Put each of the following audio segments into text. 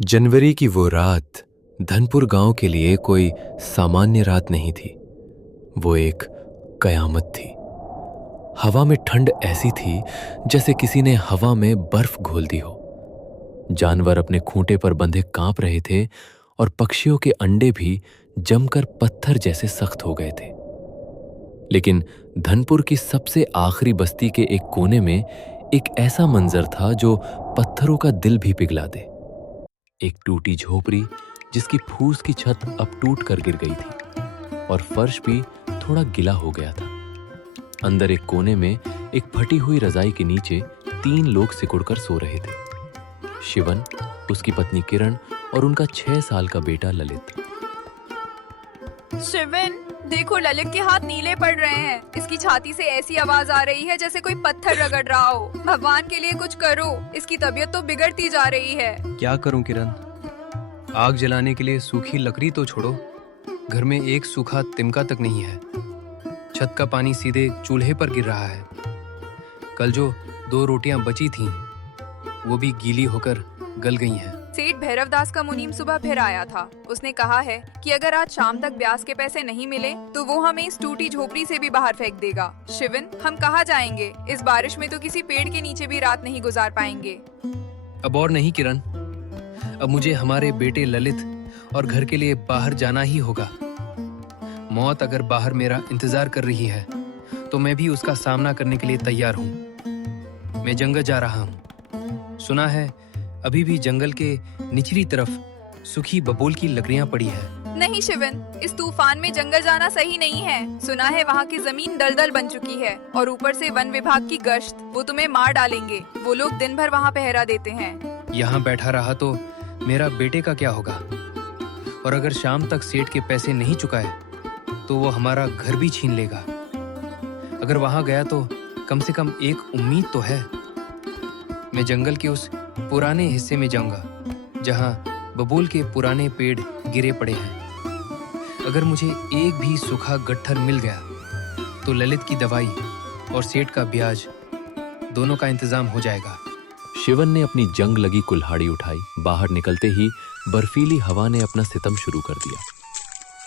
जनवरी की वो रात धनपुर गांव के लिए कोई सामान्य रात नहीं थी। वो एक कयामत थी। हवा में ठंड ऐसी थी जैसे किसी ने हवा में बर्फ घोल दी हो। जानवर अपने खूंटे पर बंधे कांप रहे थे और पक्षियों के अंडे भी जमकर पत्थर जैसे सख्त हो गए थे। लेकिन धनपुर की सबसे आखिरी बस्ती के एक कोने में एक ऐसा मंजर था जो पत्थरों का दिल भी पिघला दे। एक टूटी झोपड़ी जिसकी फूस की छत अब टूट कर गिर गई थी और फर्श भी थोड़ा गिला हो गया था। अंदर एक कोने में एक फटी हुई रजाई के नीचे 3 लोग सिकुड़कर सो रहे थे। शिवन, उसकी पत्नी किरण और उनका 6 साल का बेटा ललित। शिवन, देखो ललित के हाथ नीले पड़ रहे हैं। इसकी छाती से ऐसी आवाज आ रही है जैसे कोई पत्थर रगड़ रहा हो। भगवान के लिए कुछ करो, इसकी तबीयत तो बिगड़ती जा रही है। क्या करूं किरण? आग जलाने के लिए सूखी लकड़ी तो छोड़ो, घर में एक सूखा तिनका तक नहीं है। छत का पानी सीधे चूल्हे पर गिर रहा है। कल जो 2 रोटियां बची थीं, वो भी गीली होकर गल गई हैं। सेठ भैरव दास का मुनीम सुबह फिर आया था। उसने कहा है कि अगर आज शाम तक ब्याज के पैसे नहीं मिले तो वो हमें इस टूटी झोपड़ी से भी बाहर फेंक देगा। शिवन, हम कहाँ जाएंगे? इस बारिश में तो किसी पेड़ के नीचे भी रात नहीं गुजार पाएंगे। अब और नहीं किरण, अब मुझे हमारे बेटे ललित और घर के लिए बाहर जाना ही होगा। मौत अगर बाहर मेरा इंतजार कर रही है तो मैं भी उसका सामना करने के लिए तैयार हूँ। मैं जंगल जा रहा हूँ। सुना है अभी भी जंगल के निचली तरफ सूखी बबूल की लकड़ियाँ पड़ी है। नहीं शिवन, इस तूफान में जंगल जाना सही नहीं है। सुना है वहाँ की जमीन दलदल बन चुकी है और ऊपर से वन विभाग की गश्त, वो तुम्हें मार डालेंगे। वो लोग दिन भर वहाँ पहरा देते हैं। यहाँ बैठा रहा तो मेरा बेटे का क्या होगा? और अगर शाम तक सेठ के पैसे नहीं चुकाए तो वो हमारा घर भी छीन लेगा। अगर वहां गया तो कम से कम एक उम्मीद तो है। मैं जंगल के उस पुराने हिस्से में जाऊंगा जहां बबूल के पुराने पेड़ गिरे पड़े हैं। अगर मुझे एक भी सूखा गट्ठर मिल गया तो ललित की दवाई और सेठ का ब्याज दोनों का इंतजाम हो जाएगा। शिवन ने अपनी जंग लगी कुल्हाड़ी उठाई। बाहर निकलते ही बर्फीली हवा ने अपना सितम शुरू कर दिया।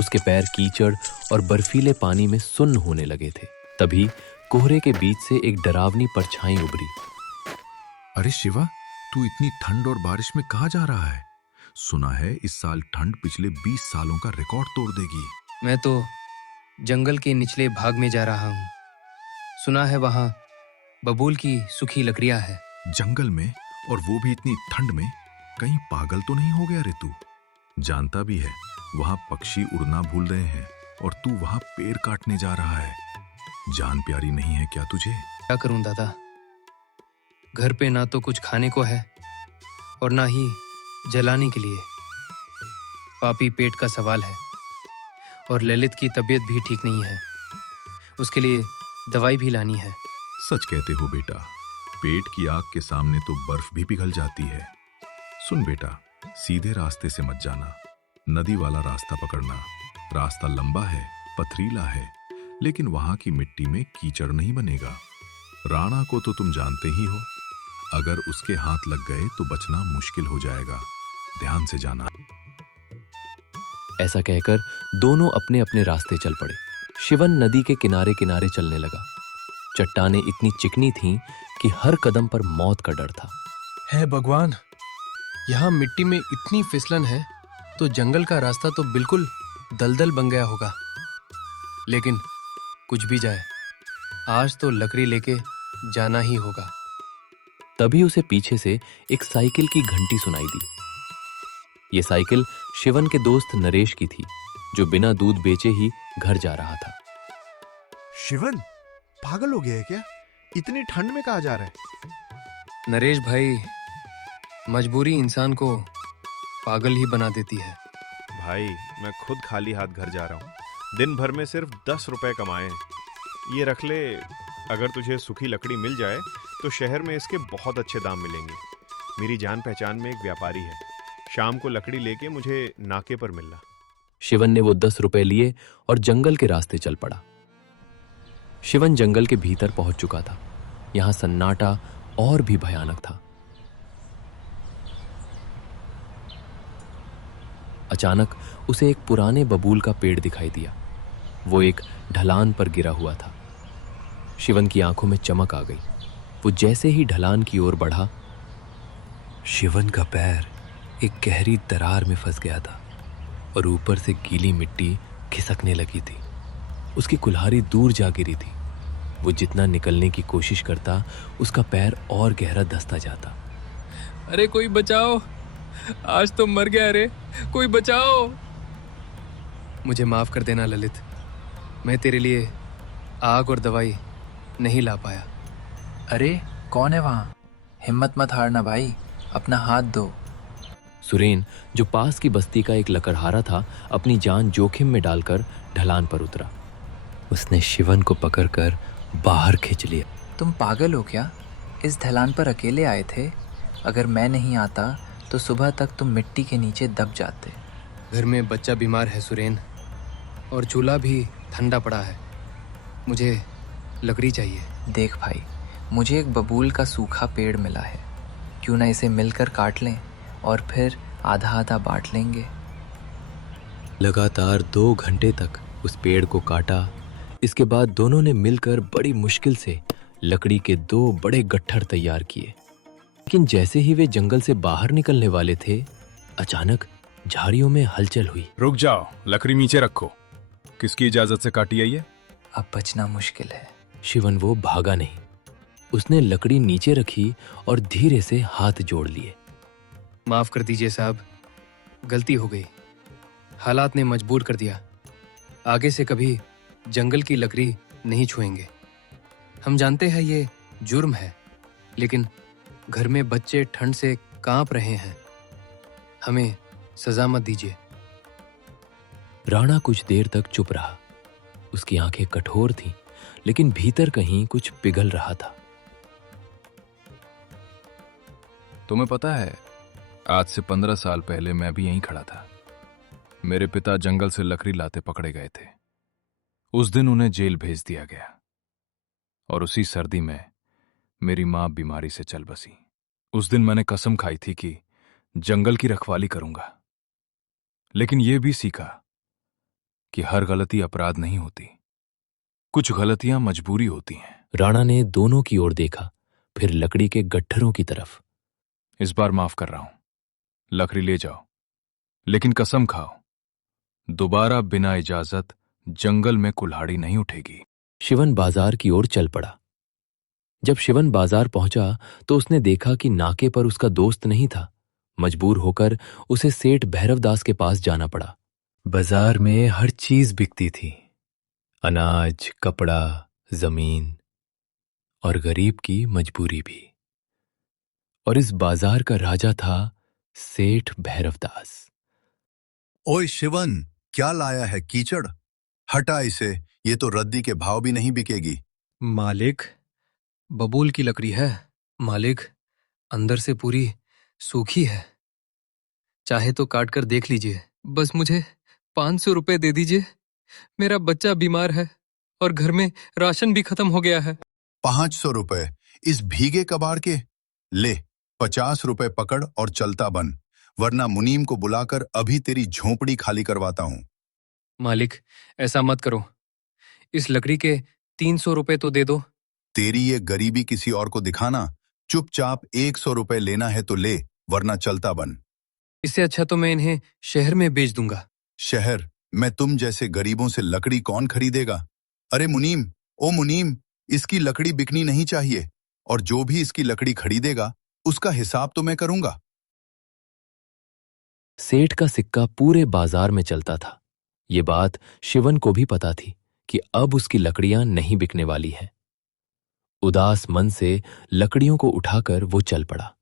उसके पैर कीचड़ और बर्फीले पानी में सुन्न होने लगे थे। तभी कोहरे के बीच से एक डरावनी परछाई उभरी। अरे शिवा, तू इतनी ठंड और बारिश में कहाँ जा रहा है? सुना है इस साल ठंड पिछले 20 सालों का रिकॉर्ड तोड़ देगी। मैं तो जंगल के निचले भाग में जा रहा हूँ। सुना है वहां बबूल की सूखी लकड़ियां है। जंगल में, और वो भी इतनी ठंड में? कहीं पागल तो नहीं हो गया रे तू? जानता भी है वहां पक्षी उड़ना भूल रहे हैं और तू वहां पेड़ काटने जा रहा है। जान प्यारी नहीं है क्या तुझे? क्या करूं दादा, घर पे ना तो कुछ खाने को है और ना ही जलाने के लिए। पापी पेट का सवाल है और ललित की तबीयत भी ठीक नहीं है। उसके लिए दवाई भी लानी है। सच कहते हो बेटा, पेट की आग के सामने तो बर्फ भी पिघल जाती है। सुन बेटा, सीधे रास्ते से मत जाना, नदी वाला रास्ता पकड़ना। रास्ता लंबा है, पथरीला है, लेकिन वहां की मिट्टी में कीचड़ नहीं बनेगा। राणा को तो तुम जानते ही हो, अगर उसके हाथ लग गए तो बचना मुश्किल हो जाएगा। ध्यान से जाना। ऐसा कहकर दोनों अपने अपने रास्ते चल पड़े। शिवन नदी के किनारे किनारे चलने लगा। चट्टानें इतनी चिकनी थीं कि हर कदम पर मौत का डर था। है भगवान, यहाँ मिट्टी में इतनी फिसलन है तो जंगल का रास्ता तो बिल्कुल दलदल बन गया होगा। लेकिन कुछ भी जाए, आज तो लकड़ी लेके जाना ही होगा। तभी उसे पीछे से एक साइकिल की घंटी सुनाई दी। ये साइकिल शिवन के दोस्त नरेश की थी, जो बिना दूध बेचे ही घर जा रहा था। शिवन, पागल हो गया है क्या? इतनी ठंड में कहाँ जा रहा है? नरेश भाई, मजबूरी इंसान को पागल ही बना देती है। भाई, मैं खुद खाली हाथ घर जा रहा हूँ। दिन भर में सिर्फ 10 रुपए कमाए। ये रख ले, अगर तुझे सूखी लकड़ी मिल जाए तो शहर में इसके बहुत अच्छे दाम मिलेंगे। मेरी जान पहचान में एक व्यापारी है, शाम को लकड़ी लेके मुझे नाके पर मिलना। शिवन ने वो 10 रुपए लिए और जंगल के रास्ते चल पड़ा। शिवन जंगल के भीतर पहुंच चुका था। यहां सन्नाटा और भी भयानक था। अचानक उसे एक पुराने बबूल का पेड़ दिखाई दिया। वो एक ढलान पर गिरा हुआ था। शिवन की आंखों में चमक आ गई। वो जैसे ही ढलान की ओर बढ़ा, शिवन का पैर एक गहरी दरार में फंस गया था और ऊपर से गीली मिट्टी खिसकने लगी थी। उसकी कुल्हाड़ी दूर जा गिरी थी। वो जितना निकलने की कोशिश करता, उसका पैर और गहरा धंसता जाता। अरे कोई बचाओ, आज तो मर गया। अरे कोई बचाओ। मुझे माफ कर देना ललित, मैं तेरे लिए आग और दवाई नहीं ला पाया। अरे कौन है वहाँ? हिम्मत मत हारना भाई, अपना हाथ दो। सुरेन, जो पास की बस्ती का एक लकड़हारा था, अपनी जान जोखिम में डालकर ढलान पर उतरा। उसने शिवन को पकड़कर बाहर खींच लिया। तुम पागल हो क्या? इस ढलान पर अकेले आए थे? अगर मैं नहीं आता तो सुबह तक तुम मिट्टी के नीचे दब जाते। घर में बच्चा बीमार है सुरेन, और चूल्हा भी ठंडा पड़ा है। मुझे लकड़ी चाहिए। देख भाई, मुझे एक बबूल का सूखा पेड़ मिला है, क्यों ना इसे मिलकर काट लें और फिर आधा आधा बांट लेंगे। लगातार 2 घंटे तक उस पेड़ को काटा। इसके बाद दोनों ने मिलकर बड़ी मुश्किल से लकड़ी के 2 बड़े गट्ठर तैयार किए। लेकिन जैसे ही वे जंगल से बाहर निकलने वाले थे, अचानक झाड़ियों में हलचल हुई। रुक जाओ, लकड़ी नीचे रखो। किसकी इजाजत से काटी है ये? अब बचना मुश्किल है। शिवन वो भागा नहीं। उसने लकड़ी नीचे रखी और धीरे से हाथ जोड़ लिए। माफ कर दीजिए साहब, गलती हो गई। हालात ने मजबूर कर दिया। आगे से कभी जंगल की लकड़ी नहीं छुएंगे। हम जानते हैं ये जुर्म है, लेकिन घर में बच्चे ठंड से कांप रहे हैं। हमें सजा मत दीजिए। राणा कुछ देर तक चुप रहा। उसकी आंखें कठोर थीं, लेकिन भीतर कहीं कुछ पिघल रहा था। तुम्हें पता है, आज से 15 साल पहले मैं भी यहीं खड़ा था। मेरे पिता जंगल से लकड़ी लाते पकड़े गए थे। उस दिन उन्हें जेल भेज दिया गया, और उसी सर्दी में मेरी मां बीमारी से चल बसी। उस दिन मैंने कसम खाई थी कि जंगल की रखवाली करूंगा, लेकिन यह भी सीखा कि हर गलती अपराध नहीं होती, कुछ गलतियां मजबूरी होती हैं। राणा ने दोनों की ओर देखा, फिर लकड़ी के गट्ठरों की तरफ। इस बार माफ कर रहा हूं, लकड़ी ले जाओ, लेकिन कसम खाओ, दोबारा बिना इजाजत जंगल में कुल्हाड़ी नहीं उठेगी। शिवन बाजार की ओर चल पड़ा। जब शिवन बाजार पहुंचा तो उसने देखा कि नाके पर उसका दोस्त नहीं था। मजबूर होकर उसे सेठ भैरवदास के पास जाना पड़ा। बाजार में हर चीज बिकती थी, अनाज, कपड़ा, जमीन, और गरीब की मजबूरी भी। और इस बाजार का राजा था सेठ भैरवदास। ओए शिवन, क्या लाया है? कीचड़? हटा इसे, ये तो रद्दी के भाव भी नहीं बिकेगी। मालिक, बबूल की लकड़ी है। मालिक, अंदर से पूरी सूखी है। चाहे तो काट कर देख लीजिए। बस मुझे 500 रुपए दे दीजिए। मेरा बच्चा बीमार है और घर में राशन भी खत्म हो गया है। 500 रुपए इस भीगे कबाड़ के? ले, 50 रुपए पकड़ और चलता बन, वरना मुनीम को बुलाकर अभी तेरी झोपड़ी खाली करवाता हूं। मालिक, ऐसा मत करो। इस लकड़ी के 300 रुपए तो दे दो। तेरी ये गरीबी किसी और को दिखाना। चुपचाप 100 रुपए लेना है तो ले, वरना चलता बन। इससे अच्छा तो मैं इन्हें शहर में बेच दूंगा। शहर में तुम जैसे गरीबों से लकड़ी कौन खरीदेगा? अरे मुनीम, ओ मुनीम, इसकी लकड़ी बिकनी नहीं चाहिए, और जो भी इसकी लकड़ी खरीदेगा उसका हिसाब तो मैं करूंगा। सेठ का सिक्का पूरे बाजार में चलता था। ये बात शिवन को भी पता थी कि अब उसकी लकड़ियां नहीं बिकने वाली हैं। उदास मन से लकड़ियों को उठाकर वो चल पड़ा।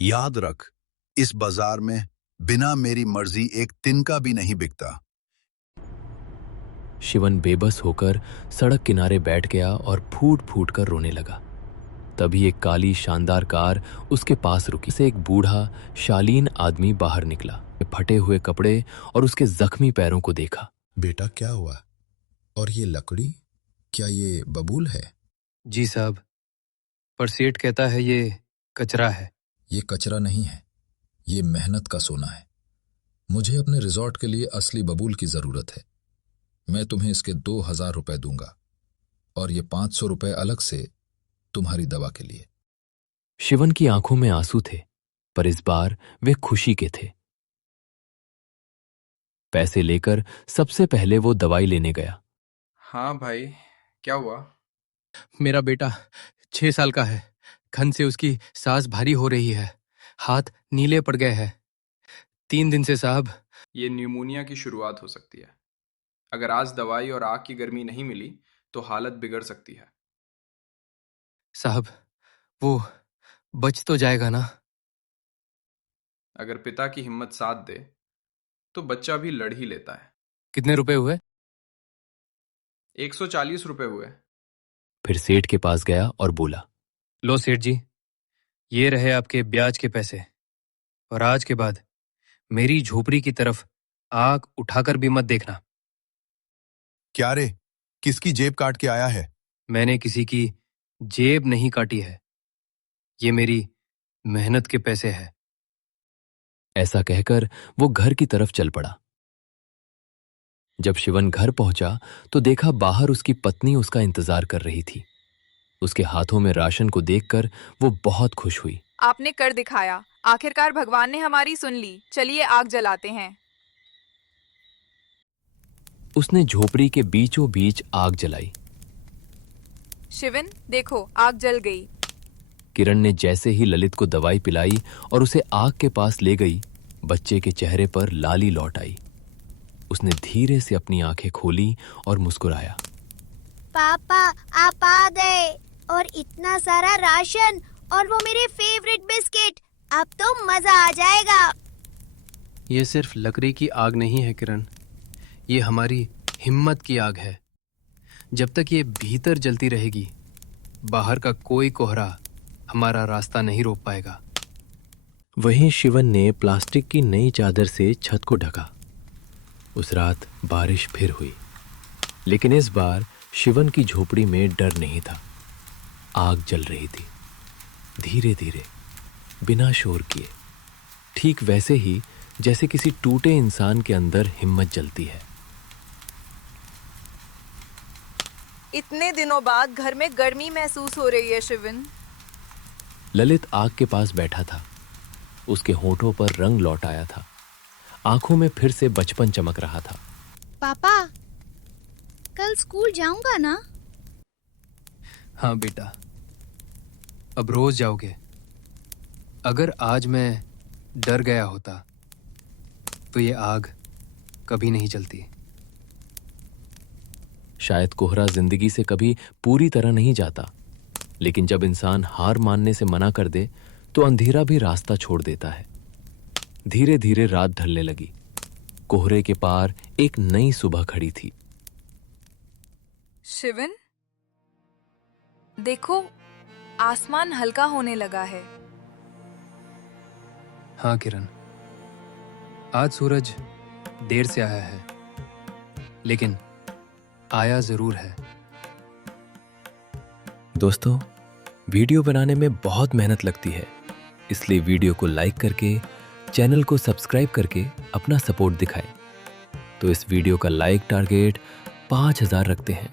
याद रख, इस बाजार में बिना मेरी मर्जी एक तिनका भी नहीं बिकता। शिवन बेबस होकर सड़क किनारे बैठ गया और फूट फूट कर रोने लगा। तभी एक काली शानदार कार उसके पास रुकी। से एक बूढ़ा शालीन आदमी बाहर निकला। फटे हुए कपड़े और उसके जख्मी पैरों को देखा। बेटा, क्या हुआ? और ये लकड़ी, क्या ये बबूल है? जी साहब, पर सेठ कहता है ये कचरा है। ये कचरा नहीं है, ये मेहनत का सोना है। मुझे अपने रिजॉर्ट के लिए असली बबूल की जरूरत है। मैं तुम्हें इसके 2000 रुपए दूंगा और ये 500 रुपए अलग से तुम्हारी दवा के लिए। शिवन की आंखों में आंसू थे, पर इस बार वे खुशी के थे। पैसे लेकर सबसे पहले वो दवाई लेने गया। हाँ भाई, क्या हुआ? मेरा बेटा 6 साल का है। खन से उसकी सांस भारी हो रही है, हाथ नीले पड़ गए हैं। 3 दिन से साहब। ये न्यूमोनिया की शुरुआत हो सकती है। अगर आज दवाई और आग की गर्मी नहीं मिली तो हालत बिगड़ सकती है। साहब, वो बच तो जाएगा ना? अगर पिता की हिम्मत साथ दे तो बच्चा भी लड़ ही लेता है। कितने रुपए हुए? 140 रुपए हुए। फिर सेठ के पास गया और बोला, लो सेठ जी, ये रहे आपके ब्याज के पैसे। और आज के बाद मेरी झोपड़ी की तरफ आंख उठाकर भी मत देखना। क्या रे, किसकी जेब काट के आया है? मैंने किसी की जेब नहीं काटी है, ये मेरी मेहनत के पैसे हैं। ऐसा कहकर वो घर की तरफ चल पड़ा। जब शिवन घर पहुंचा तो देखा बाहर उसकी पत्नी उसका इंतजार कर रही थी। उसके हाथों में राशन को देखकर वो बहुत खुश हुई। आपने कर दिखाया, आखिरकार भगवान ने हमारी सुन ली। चलिए आग जलाते हैं। उसने झोपड़ी के बीचों बीच आग जलाई। शिवन, देखो आग जल गई। किरण ने जैसे ही ललित को दवाई पिलाई और उसे आग के पास ले गई, बच्चे के चेहरे पर लाली लौट आई। उसने धीरे से अपनी आंखें खोली और मुस्कुराया। पापा, आप आ गए और इतना सारा राशन और वो मेरे फेवरेट बिस्किट। अब तो मजा आ जाएगा। ये सिर्फ लकड़ी की आग नहीं है किरण, ये हमारी हिम्मत की आग है। जब तक ये भीतर जलती रहेगी, बाहर का कोई कोहरा हमारा रास्ता नहीं रोक पाएगा। वहीं शिवन ने प्लास्टिक की नई चादर से छत को ढका। उस रात बारिश फिर हुई, लेकिन इस बार शिवन की झोपड़ी में डर नहीं था। आग जल रही थी, धीरे धीरे, बिना शोर किए, ठीक वैसे ही जैसे किसी टूटे इंसान के अंदर हिम्मत जलती है। इतने दिनों बाद घर में गर्मी महसूस हो रही है शिवन। ललित आग के पास बैठा था। उसके होठों पर रंग लौट आया था, आंखों में फिर से बचपन चमक रहा था। पापा, कल स्कूल जाऊंगा ना? हाँ बेटा, अब रोज जाओगे। अगर आज मैं डर गया होता तो ये आग कभी नहीं जलती। शायद कोहरा जिंदगी से कभी पूरी तरह नहीं जाता, लेकिन जब इंसान हार मानने से मना कर दे तो अंधेरा भी रास्ता छोड़ देता है। धीरे धीरे रात ढलने लगी। कोहरे के पार एक नई सुबह खड़ी थी। शिवन, देखो आसमान हल्का होने लगा है। हाँ किरण, आज सूरज देर से आया है, लेकिन आया जरूर है। दोस्तों, वीडियो बनाने में बहुत मेहनत लगती है, इसलिए वीडियो को लाइक करके, चैनल को सब्सक्राइब करके अपना सपोर्ट दिखाएं। तो इस वीडियो का लाइक टारगेट 5000 रखते हैं।